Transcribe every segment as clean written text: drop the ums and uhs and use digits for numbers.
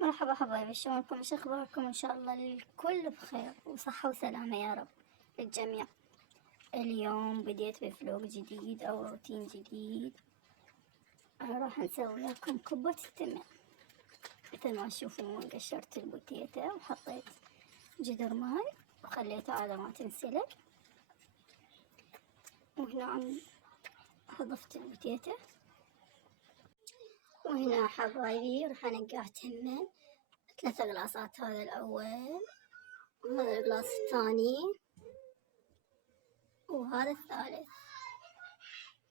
مرحبا حبايبي، شلونكم؟ ايش اخباركم؟ ان شاء الله الكل بخير وصحة وسلامة يا رب للجميع. اليوم بديت بفلوق جديد او روتين جديد. راح نسوي لكم كبة التمر. مثل ما تشوفون قشرت البوتيتا وحطيت جدر ماي وخليتها على ما تنسلق، وهنا ضفت البوتيتا، وهنا حبايبي راح انقع تمن 3 قلاصات. هذا الاول وهذا القلاص الثاني وهذا الثالث.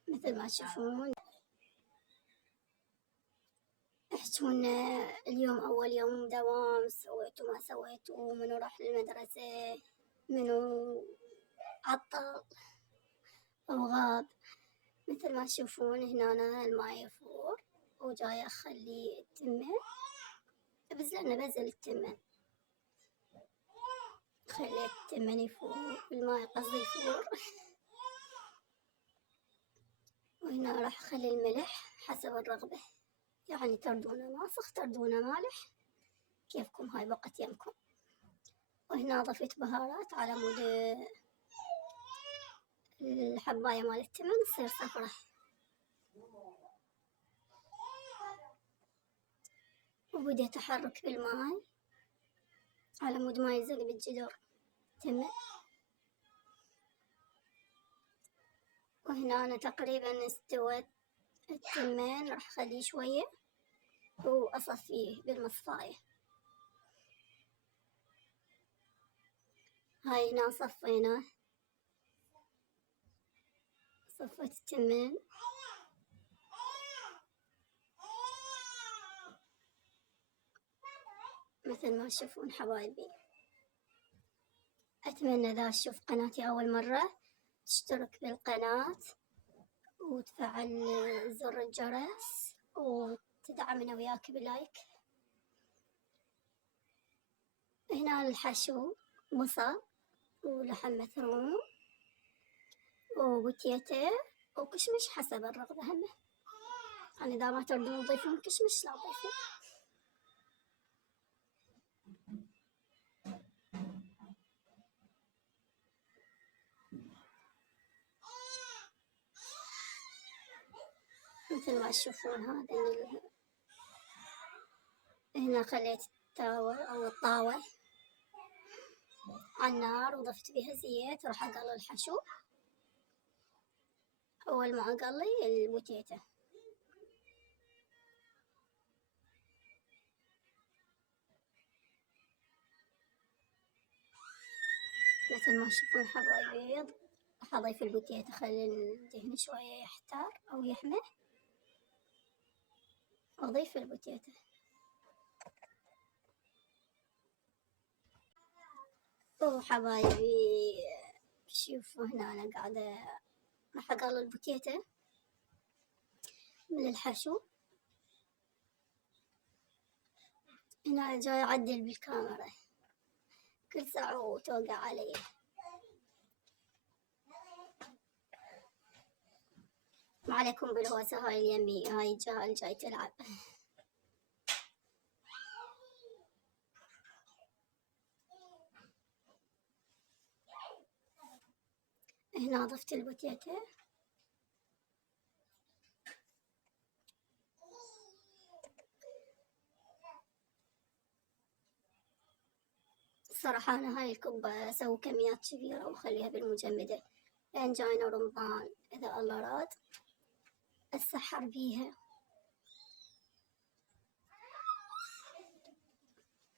مثل ما تشوفون احجون اليوم أول يوم دوام، سويتوا ما سويتوا، منو راح للمدرسة، منو عطل أو غاب. مثل ما تشوفون هنا أنا الماي يفور وجاي أخلي التمن، بزل التمن، خليت التمن يفور، الماي قصدي يفور. وهنا راح أخلي الملح حسب الرغبة، يعني تردونه ماسخ تردونه مالح كيفكم، هاي بقت يمكم. وهنا ضفت بهارات على مود الحباية مال التمن تصير صفرة. وبديت أحرك بالماي على مود ما يلزق بالجدر تمن. وهنا أنا تقريبا استوت التمن، راح أخليه شوية وأصفيه بالمصفاية. هاي هنا صفيناه، صفيت التمن. مثل ما تشوفون حبايبي، أتمنى إذا تشوف قناتي أول مرة تشترك بالقناة وتفعل زر الجرس وتدعمنا وياك بلايك. هنا الحشو بصل ولحم مثروم وبوتيتا وكشمش حسب الرغبة هم، يعني إذا ما تردون تضيفون كشمش لا تضيفون. مثل ما تشوفون هذا هنا خليت التاوة أو الطاوة على النار وضفت بها زيت، راح أقلي الحشو. أول ما أقلي البوتيتا، مثل ما تشوفون حبايبي راح أضيف البوتيتا، خلي الدهن شوية يحتار أو يحمى، وأضيف البوتيتا. وحبايبي شوفوا هنا أنا قاعدة راح أقلي البوتيتا من الحشو. هنا جاي أعدل بالكاميرا كل ساعة وتوقع علي. ما عليكم بالهوسة، هاي اليمي هاي جاي تلعب. هنا ضفت البوتيتا، صراحة أنا هاي الكبة أسوي كميات كبيرة وأخليها بالمجمدة لأن جاينا رمضان، إذا الله راد أتسحر بيها.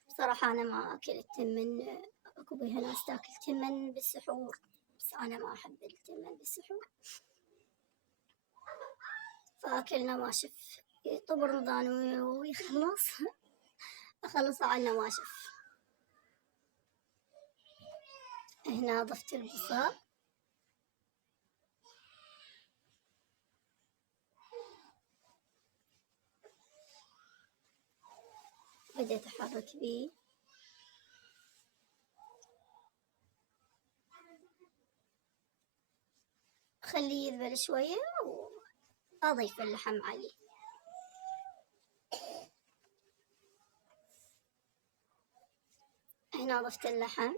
صراحة أنا ما أكل التمن، أكو بيها ناس تاكل تمن بالسحور، بس أنا ما أحب التمن بالسحور، فأكلنا نواشف يطب رمضان ويخلص أخلص على النواشف. هنا ضفت البصل، بديت أحرك بيه. خليه يذبل شوية وأضيف اللحم عليه. هنا ضفت اللحم،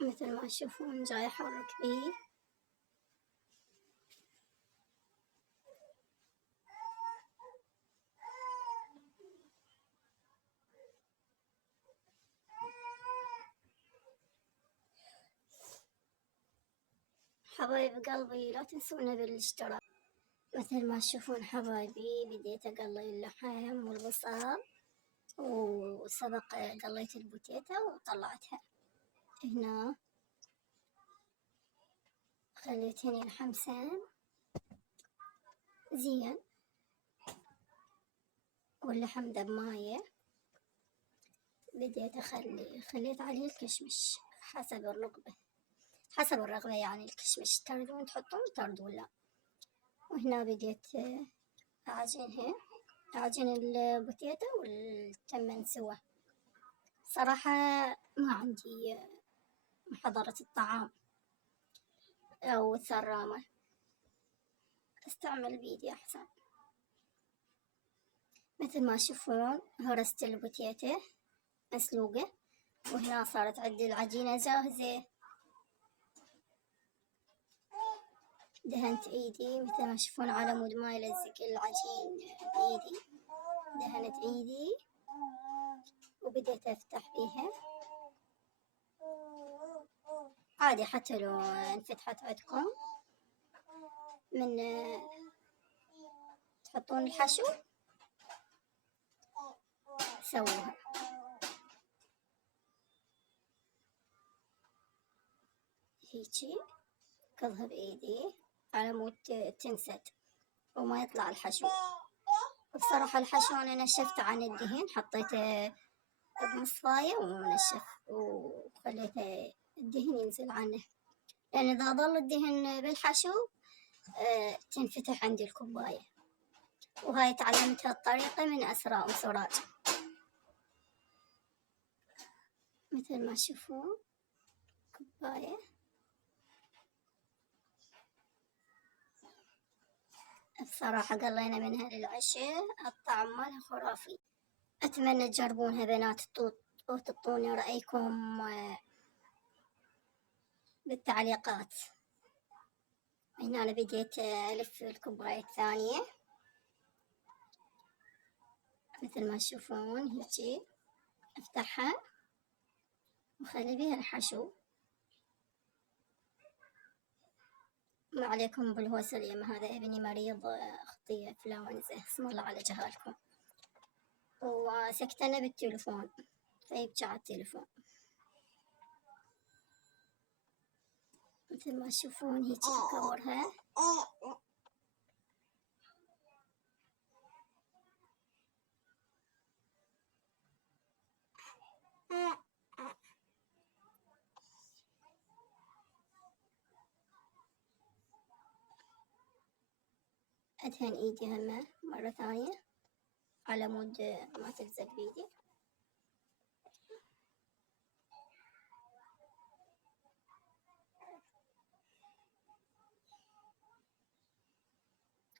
مثل ما تشوفون جاي أحرك بيه. حبايب قلبي لا تنسونا بالاشتراك. مثل ما تشوفون حبايبي بديت أقلي اللحم والبصل، وسبق قليت البوتيتا وطلعتها. هنا خليتني الحمسان زين واللحم دماية. بديت خليت عليه الكشمش حسب الرغبة، حسب الرغبة يعني. الكشمش تردون تحطون تردون لا. وهنا بديت أعجن البوتيتا والتمن سوا. صراحة ما عندي محضرة الطعام أو الثرامة، استعمل بيدي أحسن. مثل ما تشوفون هرست البوتيتا مسلوقة، وهنا صارت عندي العجينة جاهزة. دهنت ايدي مثل ما تشوفون على مود ما يلزق العجين بايدي. دهنت ايدي وبديت افتح بيها عادي، حتى لو انفتحت عندكم من تحطون الحشو سووها. هيجي كظها بايدي على مود تنسد وما يطلع الحشو. بصراحة الحشو أنا نشفته عن الدهن، حطيته بمصفاية ونشف وخليته الدهن ينزل عنه، لأن إذا ظل الدهن بالحشو تنفتح عندي الكوباية. وهاي تعلمت هالطريقة من أسراء وسراج. مثل ما تشوفون كوباية بصراحة قلينا منها للعشاء، الطعم مالها خرافي. أتمنى تجربونها بنات الطوط وتعطوني رأيكم بالتعليقات. هنا أنا بديت ألف الكوباية الثانية مثل ما تشوفون هيجي أفتحها وخلي بيها الحشو. ما عليكم بالهوس اليوم، هذا ابني مريض خطية إنفلونزا، اسم الله على جهالكم، وسكتنا بالتلفون فيبكي على التلفون. مثل ما تشوفون هيجي أكورها. أدهن إيدي همه مرة ثانية على مود ما تلزق بيدي.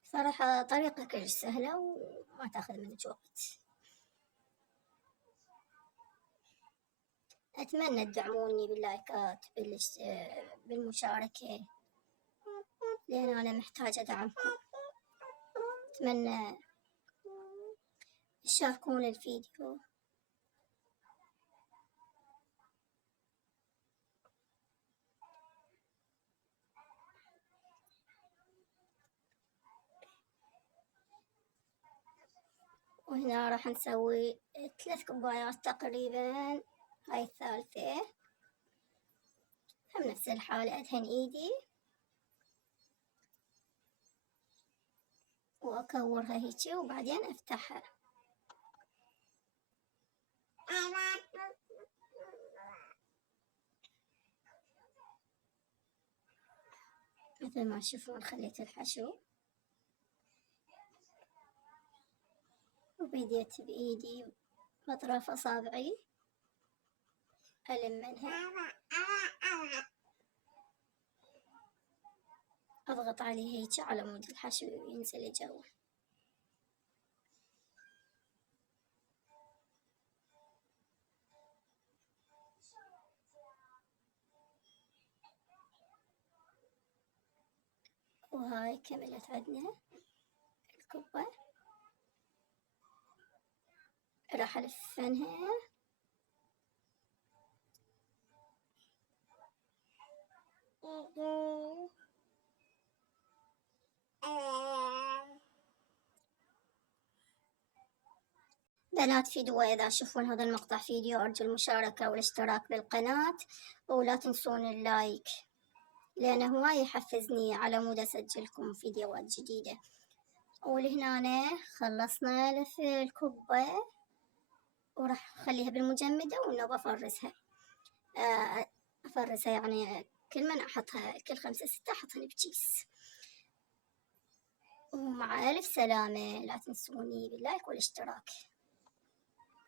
صراحة طريقة كلش سهلة وما تاخذ منك وقت. أتمنى تدعموني باللايكات بالمشاركة، لأن أنا محتاجة دعمكم. أتمنى تشاركون الفيديو. وهنا راح نسوي 3 كوبايات تقريبا. هاي الثالثة هم نفس الحالة. أدهن إيدي وأكورها هيجي وبعدين أفتحها. مثل ما تشوفون خليت الحشو وبديت بإيدي بأطراف أصابعي ألم منها. واضغط عليه هيك على مود الحشو ينزل جوا. وهاي كملت عندنا الكبة، راح ألفنها بنات فيديو. إذا تشوفون هذا المقطع فيديو أرجو المشاركة والاشتراك بالقناة، ولا تنسون اللايك لأنه هواي يحفزني على مود أسجلكم فيديوهات جديدة. ولهنا خلصنا لف الكبة، وراح أخليها بالمجمدة ونبى أفرزها. أفرزها يعني كل من أحطها كل 5 6 أحطهن بكيس. ومع ألف سلامة، لا تنسوني باللايك والاشتراك.